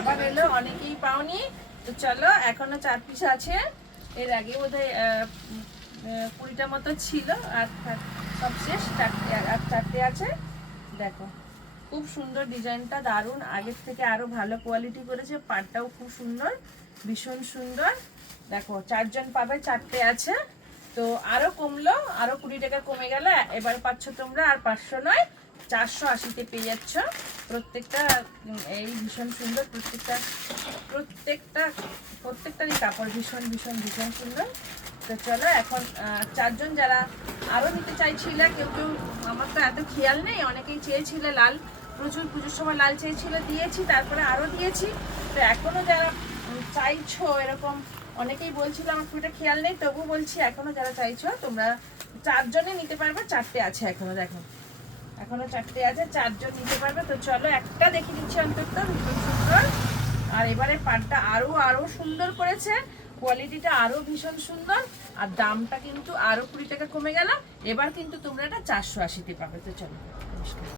আবার এলো, অনেকেই পাওনি। তো চলো, এখনো 4 পিস আছে। এর আগে বোধহয় 20টা মতো ছিল, আর সব শেষ। 4টে আছে। দেখো, খুব সুন্দর ডিজাইনটা, দারুণ। আগের থেকে আরো ভালো কোয়ালিটি করেছে, পাড়টাও খুব সুন্দর, ভীষণ সুন্দর। দেখো, 4 জন পাবে, 4টে আছে। তো আরো কমলো, আরো 20 টাকা কমে গেল। এবার পাচ্ছ তোমরা আর 500 নয়, 480-তে পেয়ে যাচ্ছ প্রত্যেকটা। এই ভীষণ সুন্দর, প্রত্যেকটারই কাপড় ভীষণ ভীষণ ভীষণ সুন্দর। তো চলো, এখন 4 জন যারা আরো নিতে চাইছিলে, কেউ কেউ, আমার তো এত খেয়াল নেই, অনেকেই চেয়েছিলে লাল, প্রচুর পুজোর সময় লাল চেয়েছিল, দিয়েছি, তারপরে আরো দিয়েছি। তো এখনো যারা চাইছো এরকম, অনেকেই বলছিল, আমার খুব একটা খেয়াল নেই, তবু বলছি, এখনো যারা চাইছো তোমরা 4 জনে নিতে পারবে। 4টে আছে এখনো, দেখো এখনো 4টে আছে, 4 জন নিতে পারবে। তো চলো, একটা দেখে দিচ্ছি অন্তত, ভীষণ সুন্দর। আর এবারে পাড়টা আরো সুন্দর করেছে, কোয়ালিটিটা আরো ভীষণ সুন্দর, আর দামটা কিন্তু আরো 20 টাকা কমে গেল। এবার কিন্তু তোমরা এটা 480-তে পাবে। তো চলো, নমস্কার।